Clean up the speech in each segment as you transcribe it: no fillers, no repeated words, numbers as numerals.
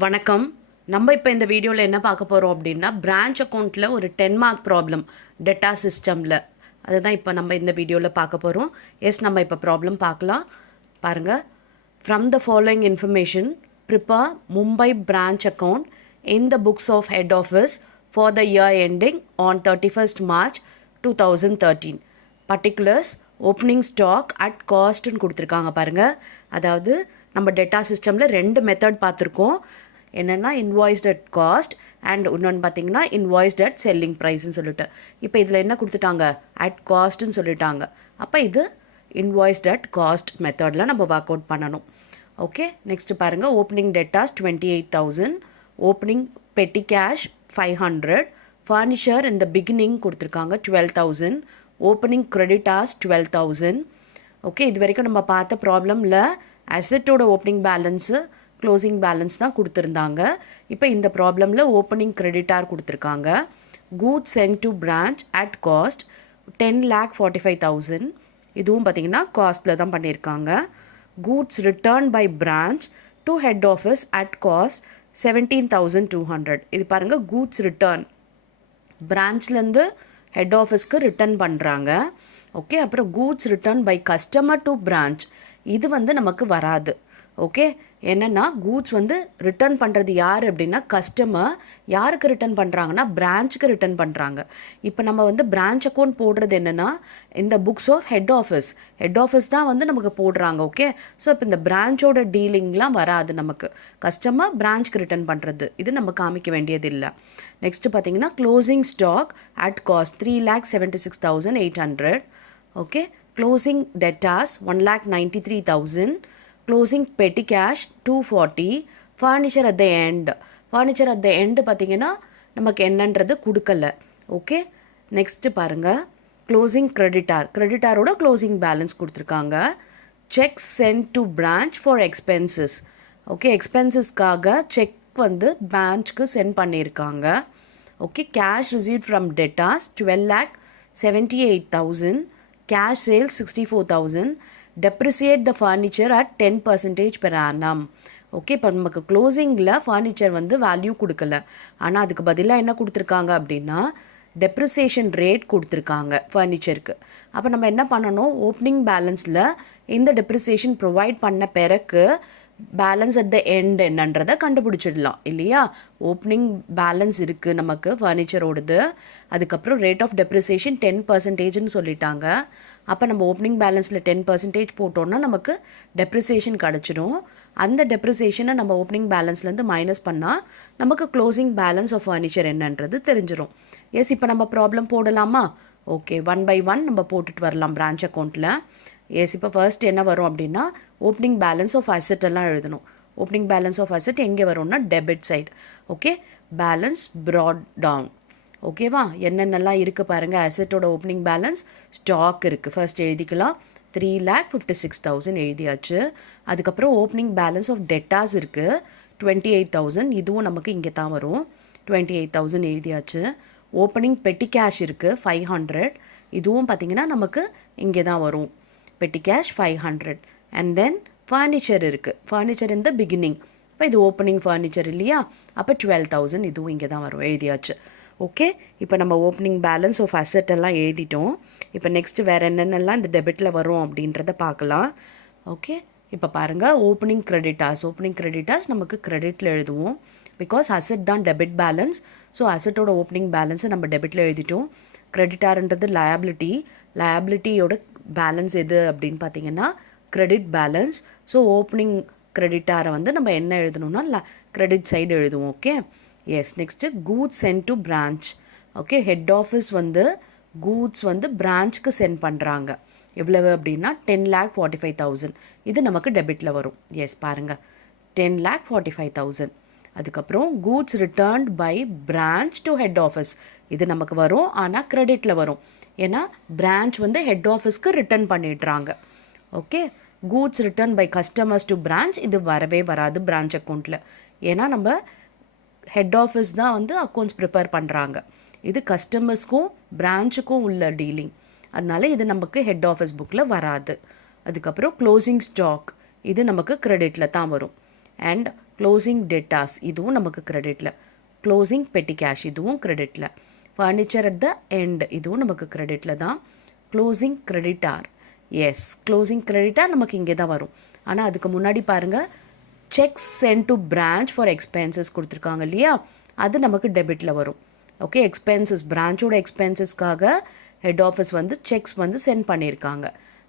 வணக்கம். நம்ம இப்போ இந்த வீடியோவில் என்ன பார்க்க போகிறோம் அப்படின்னா பிரான்ச் அக்கௌண்ட்டில் ஒரு 10 மார்க் ப்ராப்ளம் டெட்டா சிஸ்டமில் அதுதான் இப்போ நம்ம இந்த வீடியோவில் பார்க்க போகிறோம். நம்ம இப்போ ப்ராப்ளம் பார்க்கலாம். பாருங்கள். From the following information prepare Mumbai branch account in the books of head office for the year ending on 31st March 2013. Particulars opening stock at காஸ்ட்னு கொடுத்துருக்காங்க பாருங்கள். அதாவது நம்ம டெட்டா சிஸ்டமில் 2 மெத்தட் பார்த்துருக்கோம். என்னென்னா இன்வாய்ஸ்ட் அட் காஸ்ட் அண்ட் இன்னொன்று பார்த்தீங்கன்னா இன்வாய்ஸ்ட் அட் செல்லிங் ப்ரைஸ்ன்னு சொல்லிட்டு. இப்போ இதில் என்ன கொடுத்துட்டாங்க? அட் காஸ்ட்னு சொல்லிட்டாங்க. அப்போ இது இன்வாய்ஸ்ட் அட் காஸ்ட் மெத்தடில் நம்ம ஒர்க் அவுட் பண்ணணும். ஓகே, நெக்ஸ்ட்டு பாருங்கள். ஓப்பனிங் டெட்டாஸ் 28,000, ஓப்பனிங் பெட்டி கேஷ் 500, ஃபர்னிச்சர் இந்த பிகினிங் கொடுத்துருக்காங்க 12,000, ஓப்பனிங் கிரெடிட்டாஸ் 12,000. ஓகே, இது வரைக்கும் நம்ம பார்த்த ப்ராப்ளமில் அசெட்டோட ஓப்பனிங் பேலன்ஸு க்ளோசிங் பேலன்ஸ் தான் கொடுத்துருந்தாங்க. இப்போ இந்த ப்ராப்ளமில் ஓப்பனிங் கிரெடிட்டார் கொடுத்துருக்காங்க. Goods sent to branch at cost 10,45,000. இதுவும் பார்த்திங்கன்னா காஸ்ட்டில் தான் பண்ணியிருக்காங்க. Goods return by branch to head office at cost 17,200. இது பாருங்கள், கூட்ஸ் ரிட்டர்ன் பிரான்ச்லேருந்து ஹெட் ஆஃபீஸ்க்கு ரிட்டர்ன் பண்ணுறாங்க. ஓகே, அப்புறம் goods return by customer to branch இது நமக்கு வராது. ஓகே, என்னென்னா கூட்ஸ் ரிட்டர்ன் பண்ணுறது யார் அப்படின்னா கஸ்டமர். யாருக்கு ரிட்டர்ன் பண்ணுறாங்கன்னா பிரான்ச்சுக்கு ரிட்டர்ன் பண்ணுறாங்க. இப்போ நம்ம பிரான்ச் அக்கௌண்ட் போடுறது என்னென்னா இந்த புக்ஸ் ஆஃப் ஹெட் ஆஃபீஸ் தான் நமக்கு போடுறாங்க. ஓகே, ஸோ இப்போ இந்த பிரான்ச்சோட டீலிங்லாம் வராது நமக்கு. கஸ்டமர் பிரான்ச்சுக்கு ரிட்டர்ன் பண்ணுறது இது நம்ம காமிக்க வேண்டியது இல்லை. நெக்ஸ்ட்டு பார்த்தீங்கன்னா closing stock at cost 3,76,800. Okay, closing debtors 1,93,000, closing petty cash 240, furniture at the end பார்த்தீங்கன்னா நமக்கு என்னன்றது கொடுக்கல. ஓகே, நெக்ஸ்ட்டு பாருங்கள். க்ளோசிங் கிரெடிட்டாரோட க்ளோசிங் பேலன்ஸ் கொடுத்துருக்காங்க. Cheque sent to branch for expenses. Okay, எக்ஸ்பென்சஸ்க்காக செக் பிரான்ச்சுக்கு சென்ட் பண்ணியிருக்காங்க. Okay, cash received from debtors 12,78,000, cash sales 64,000, depreciate the furniture at 10% per annum. Okay, இப்போ நமக்கு க்ளோசிங்கில் ஃபர்னிச்சர் வேல்யூ கொடுக்கல. ஆனால் அதுக்கு பதிலாக என்ன கொடுத்துருக்காங்க அப்படின்னா டெப்ரிசியேஷன் ரேட் கொடுத்துருக்காங்க ஃபர்னிச்சருக்கு. அப்போ நம்ம என்ன பண்ணணும்? ஓப்பனிங் பேலன்ஸில் இந்த டெப்ரிசியேஷன் ப்ரொவைட் பண்ண பிறகு பேலன்ஸ் அட் த எண்ட் என்னன்றதை கண்டுபிடிச்சிடலாம் இல்லையா? ஓப்பனிங் பேலன்ஸ் இருக்குது நமக்கு ஃபர்னிச்சரோடது. அதுக்கப்புறம் ரேட் ஆஃப் டெப்ரிசியேஷன் 10%ன்னு சொல்லிட்டாங்க. அப்போ நம்ம ஓப்பனிங் பேலன்ஸில் 10% போட்டோன்னா நமக்கு டெப்ரிசியேஷன் கிடச்சிடும். அந்த டெப்ரிசியேஷனை நம்ம ஓப்பனிங் பேலன்ஸ்லேருந்து மைனஸ் பண்ணால் நமக்கு க்ளோசிங் பேலன்ஸ் ஆஃப் ஃபர்னிச்சர் என்னன்றது தெரிஞ்சிடும். இப்போ நம்ம ப்ராப்ளம் போடலாமா? ஓகே, 1 by 1 நம்ம போட்டுட்டு வரலாம் பிரான்ச் அக்கௌண்ட்டில். இப்போ ஃபர்ஸ்ட் என்ன வரும் அப்படின்னா ஓப்பனிங் பேலன்ஸ் ஆஃப் அசெட் எல்லாம் எழுதணும். ஓப்பனிங் பேலன்ஸ் ஆஃப் அசெட் எங்கே வரும்னா debit side. Okay, balance brought down. ஓகேவா? என்னென்னலாம் இருக்குது பாருங்கள். அசெட்டோட ஓப்பனிங் பேலன்ஸ் ஸ்டாக் இருக்குது, ஃபர்ஸ்ட் எழுதிக்கலாம். 3,56,000 எழுதியாச்சு. அதுக்கப்புறம் ஓப்பனிங் பேலன்ஸ் ஆஃப் டெட்டாஸ் இருக்குது 28,000. இதுவும் நமக்கு இங்கே தான் வரும். 28,000 எழுதியாச்சு. ஓப்பனிங் பெட்டி கேஷ் இருக்குது 500. இதுவும் பார்த்திங்கன்னா நமக்கு இங்கே தான் வரும். பெட்டி கேஷ் 500. அண்ட் தென் ஃபர்னிச்சர் இருக்குது. ஃபர்னிச்சர் இந்த பிகினிங். இப்போ இது ஓப்பனிங் ஃபர்னிச்சர் இல்லையா? அப்போ 12,000 இதுவும் இங்கே தான் வரும். எழுதியாச்சு. ஓகே, இப்போ நம்ம ஓப்பனிங் பேலன்ஸ் ஆஃப் அசெட் எல்லாம் எழுதிட்டோம். இப்போ நெக்ஸ்ட்டு வேறு என்னென்னலாம் இந்த டெபிட்டில் வரும் அப்படின்றத பார்க்கலாம். ஓகே, இப்போ பாருங்கள். ஓப்பனிங் கிரெடிட்டாஸ் நமக்கு கிரெடிட்டில் எழுதுவோம். பிகாஸ் அசெட் தான் டெபிட் பேலன்ஸ். ஸோ அசெட்டோட ஓப்பனிங் பேலன்ஸை நம்ம டெபிட்டில் எழுதிட்டோம். கிரெடிட்டார்ன்றது லயபிலிட்டியோட பேலன்ஸ் எது அப்படின்னு பார்த்தீங்கன்னா கிரெடிட் பேலன்ஸ். ஸோ ஓப்பனிங் கிரெடிட்டாரை நம்ம என்ன எழுதணும்னா கிரெடிட் சைடு எழுதுவோம். Okay, next goods sent to branch. Okay, head office goods பிரான்ச்சுக்கு சென்ட் பண்ணுறாங்க. எவ்வளவு அப்படின்னா 10,45,000. இது நமக்கு டெபிட்டில் வரும். பாருங்கள், 10,45,000. அதுக்கப்புறம் goods returned by branch to head office இது நமக்கு வரும். ஆனால் கிரெடிட்டில் வரும். ஏன்னா பிரான்ச் ஹெட் ஆஃபீஸ்க்கு ரிட்டர்ன் பண்ணிடுறாங்க. Okay, goods return by customers to branch இது வரவே வராது பிரான்ச் அக்கௌண்ட்டில். ஏன்னா நம்ம ஹெட் ஆஃபீஸ் தான் அக்கௌண்ட்ஸ் ப்ரிப்பேர் பண்ணுறாங்க. இது கஸ்டமர்ஸ்க்கும் பிரான்ச்சுக்கும் உள்ள டீலிங். அதனால இது நமக்கு ஹெட் ஆஃபீஸ் புக்கில் வராது. அதுக்கப்புறம் க்ளோசிங் ஸ்டாக் இது நமக்கு கிரெடிட்டில் தான் வரும். அண்ட் க்ளோசிங் டெட்டாஸ் இதுவும் நமக்கு கிரெடிட்டில், க்ளோசிங் பெட்டி கேஷ் இதுவும் கிரெடிட்டில், ஃபர்னிச்சர் அட் த எண்ட் இதுவும் நமக்கு கிரெடிட்டில் தான். Closing creditor, yes closing creditor நமக்கு இங்கே தான் வரும். ஆனால் அதுக்கு முன்னாடி பாருங்கள், cheques sent to branch for expenses கொடுத்துருக்காங்க இல்லையா, அது நமக்கு டெபிட்டில் வரும். ஓகே, எக்ஸ்பென்சஸ் பிரான்ச்சோட எக்ஸ்பென்சஸ்க்காக ஹெட் ஆஃபீஸ் வந்து செக்ஸ் வந்து சென்ட் பண்ணியிருக்காங்க,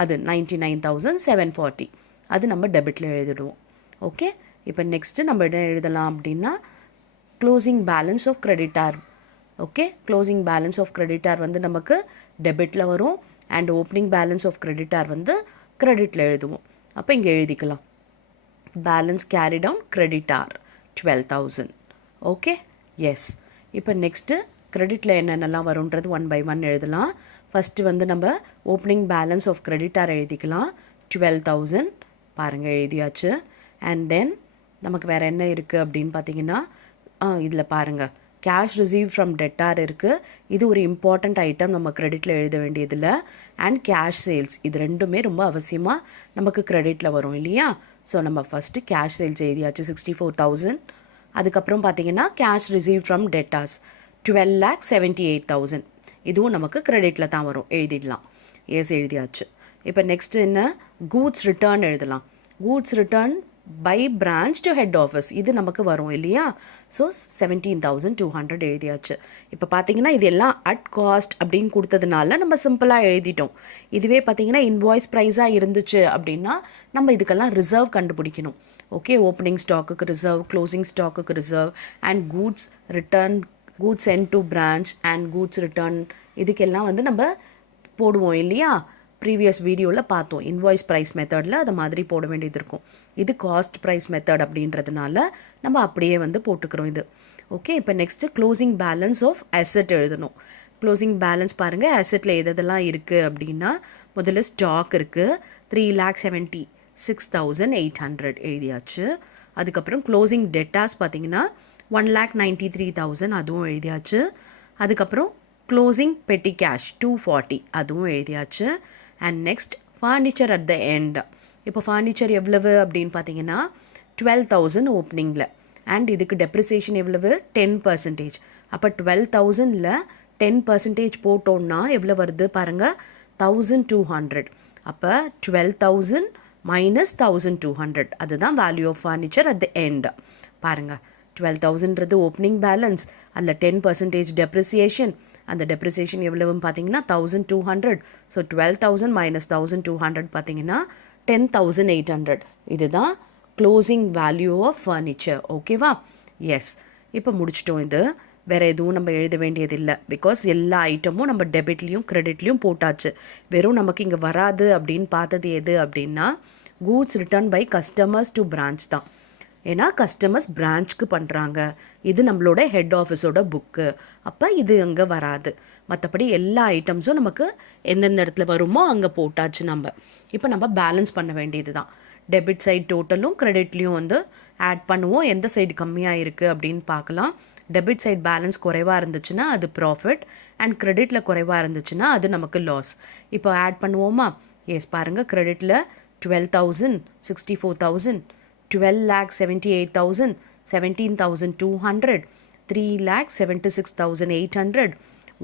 அது 99,740, அது நம்ம டெபிட்டில் எழுதிடுவோம். ஓகே, இப்போ நெக்ஸ்ட்டு நம்ம என்ன எழுதலாம் அப்படின்னா closing balance of creditor. Okay, closing balance of creditor வந்து நமக்கு டெபிட்டில் வரும் and opening balance of creditor வந்து கிரெடிட்டில் எழுதுவோம். அப்போ இங்கே எழுதிக்கலாம் balance carry down creditor 12,000. Okay, yes. இப்போ நெக்ஸ்ட்டு கிரெடிட்டில் என்னென்னலாம் வரும்ன்றது ஒன் பை ஒன் எழுதலாம். ஃபஸ்ட்டு வந்து நம்ம ஓப்பனிங் பேலன்ஸ் ஆஃப் கிரெடிட்டார் எழுதிக்கலாம் 12,000, பாருங்கள் எழுதியாச்சு. அண்ட் தென் நமக்கு வேறு என்ன இருக்குது அப்படின்னு பார்த்தீங்கன்னா இதில் பாருங்கள் கேஷ் ரிசீவ் ஃப்ரம் டெட்டார் இருக்குது, இது ஒரு இம்பார்ட்டண்ட் ஐட்டம் நம்ம கிரெடிட்டில் எழுத வேண்டியதில். அண்ட் கேஷ் சேல்ஸ், இது ரெண்டுமே ரொம்ப அவசியமாக நமக்கு கிரெடிட்டில் வரும் இல்லையா. ஸோ நம்ம ஃபஸ்ட்டு கேஷ் சேல்ஸ் எழுதியாச்சு 64,000. அதுக்கப்புறம் பார்த்தீங்கன்னா கேஷ் ரிசீவ் ஃப்ரம் டெட்டார்ஸ் 12,78,000, இதுவும் நமக்கு கிரெடிட்டில் தான் வரும், எழுதிடலாம். எஸ் எழுதியாச்சு. இப்போ நெக்ஸ்ட்டு என்ன, கூட்ஸ் ரிட்டர்ன் எழுதலாம். Goods return by branch to head office, இது நமக்கு வரும் இல்லையா. ஸோ 17,200 எழுதியாச்சு. இப்போ பார்த்தீங்கன்னா இது எல்லாம் அட் காஸ்ட் அப்படின்னு கொடுத்ததுனால நம்ம சிம்பிளாக எழுதிட்டோம். இதுவே பார்த்தீங்கன்னா இன்வாய்ஸ் ப்ரைஸாக இருந்துச்சு அப்படின்னா நம்ம இதுக்கெல்லாம் ரிசர்வ் கண்டுபிடிக்கணும். ஓகே, ஓப்பனிங் ஸ்டாக்குக்கு ரிசர்வ், க்ளோசிங் ஸ்டாக்குக்கு reserve, and goods return, goods sent to branch and goods return, இதுக்கெல்லாம் வந்து நம்ம போடுவோம் இல்லையா. ப்ரீவியஸ் வீடியோவில் பார்த்தோம், இன்வாய்ஸ் ப்ரைஸ் மெத்தடில் அது மாதிரி போட வேண்டியது இருக்கும். இது காஸ்ட் ப்ரைஸ் மெத்தட் அப்படின்றதுனால நம்ம அப்படியே வந்து போட்டுக்கிறோம் இது. ஓகே, இப்போ next closing balance of asset எழுதணும். க்ளோசிங் பேலன்ஸ் பாருங்கள், அசெட்டில் எதெல்லாம் இருக்குது அப்படின்னா முதல்ல ஸ்டாக் இருக்குது 3,76,800 எழுதியாச்சு. அதுக்கப்புறம் க்ளோசிங் டெட்டாஸ் பார்த்தீங்கன்னா 1,93,000, அதுவும் எழுதியாச்சு. அதுக்கப்புறம் க்ளோசிங் பெட்டி கேஷ் 240, அதுவும் எழுதியாச்சு. And next furniture at the end. இப்போ ஃபர்னிச்சர் எவ்வளவு அப்படின்னு பார்த்தீங்கன்னா 12,000 ஓப்பனிங்கில், அண்ட் இதுக்கு டெப்ரிசியேஷன் எவ்வளவு 10%. அப்போ 12,000ல் 10% போட்டோன்னா எவ்வளோ வருது பாருங்கள், 1,200. அப்போ 12,000 மைனஸ் 1,200, அதுதான் value of furniture at the end. பாருங்கள், 12,000ன்றது ஓப்பனிங் பேலன்ஸ், அதில் 10% டெப்ரிசியேஷன், அந்த டெப்ரிசியேஷன் எவ்வளவுன்னு பார்த்தீங்கன்னா 1,200. ஸோ 12,000 மைனஸ் 1,200 பார்த்தீங்கன்னா 10,800. இதுதான் க்ளோசிங் வேல்யூ ஆஃப் ஃபர்னிச்சர். ஓகேவா, எஸ். இப்போ முடிச்சிட்டோம். இது வேறு எதுவும் நம்ம எழுத வேண்டியதில்லை, பிகாஸ் எல்லா ஐட்டமும் நம்ம டெபிட்லேயும் கிரெடிட்லேயும் போட்டாச்சு. வெறும் நமக்கு இங்கே வராது அப்படின்னு பார்த்தது எது அப்படின்னா goods return by customers to branch தான். ஏன்னா கஸ்டமர்ஸ் பிரான்ச்சுக்கு பண்ணுறாங்க, இது நம்மளோட ஹெட் ஆஃபீஸோட புக்கு, அப்போ இது அங்கே வராது. மற்றபடி எல்லா ஐட்டம்ஸும் நமக்கு எந்தெந்த இடத்துல வருமோ அங்கே போட்டாச்சு நம்ம. இப்போ நம்ம பேலன்ஸ் பண்ண வேண்டியது தான். டெபிட் சைடு டோட்டலும் கிரெடிட்லேயும் வந்து ஆட் பண்ணுவோம். எந்த சைடு கம்மியாக இருக்குது அப்படின்னு பார்க்கலாம். டெபிட் சைடு பேலன்ஸ் குறைவாக இருந்துச்சுன்னா அது ப்ராஃபிட், அண்ட் கிரெடிட்டில் குறைவாக இருந்துச்சுன்னா அது நமக்கு லாஸ். இப்போ ஆட் பண்ணுவோமா, எஸ் பாருங்கள், கிரெடிட்டில் 12,000, 64,000, 12,78,000, 17,200, 3,76,800,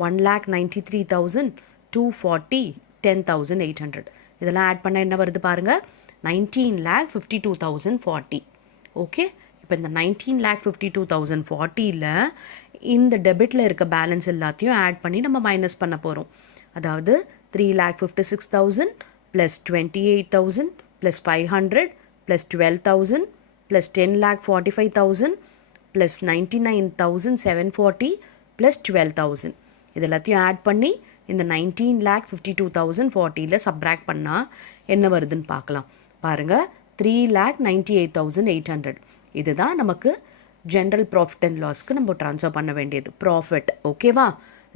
1,93,000, 240, 10,800. இதெல்லாம் ஆட் பண்ண என்ன வருது பாருங்கள், 19,52,040. ஓகே, இப்போ இந்த 19,52,040ல் இந்த டெபிட்டில் இருக்க பேலன்ஸ் எல்லாத்தையும் ஆட் பண்ணி நம்ம மைனஸ் பண்ண போகிறோம். அதாவது 3,56,000 plus 28,000 plus 500 plus 12,000 plus 10,45,000 plus 99,740 plus 12,000. இது எல்லாத்தையும் ஆட் பண்ணி இந்த 19,52,040ல் சப்ராக்ட் பண்ணால் என்ன வருதுன்னு பார்க்கலாம். பாருங்கள், 3,98,800. இதுதான் நமக்கு ஜென்ரல் ப்ராஃபிட் அண்ட் லாஸ்க்கு நம்ம ட்ரான்ஸ்ஃபர் பண்ண வேண்டியது ப்ராஃபிட். ஓகேவா,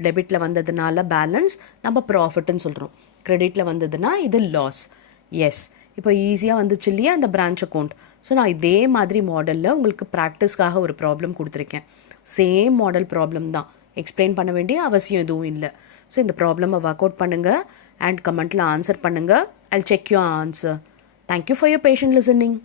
டெபிட்டில் வந்ததுனால பேலன்ஸ் நம்ம ப்ராஃபிட்னு சொல்கிறோம், கிரெடிட்டில் வந்ததுன்னா இது லாஸ். எஸ், இப்போ ஈஸியாக வந்துச்சு இல்லையா அந்த பிரான்ச் அக்கௌண்ட். ஸோ நான் இதே மாதிரி மாடலில் உங்களுக்கு ப்ராக்டிஸ்க்காக ஒரு ப்ராப்ளம் கொடுத்துருக்கேன். சேம் மாடல் ப்ராப்ளம் தான், எக்ஸ்பிளைன் பண்ண வேண்டிய அவசியம் எதுவும் இல்லை. ஸோ இந்த ப்ராப்ளமை ஒர்க் அவுட் பண்ணுங்கள் அண்ட் கமெண்ட்டில் ஆன்சர் பண்ணுங்கள். I will check your answer. Thank you for your patient listening.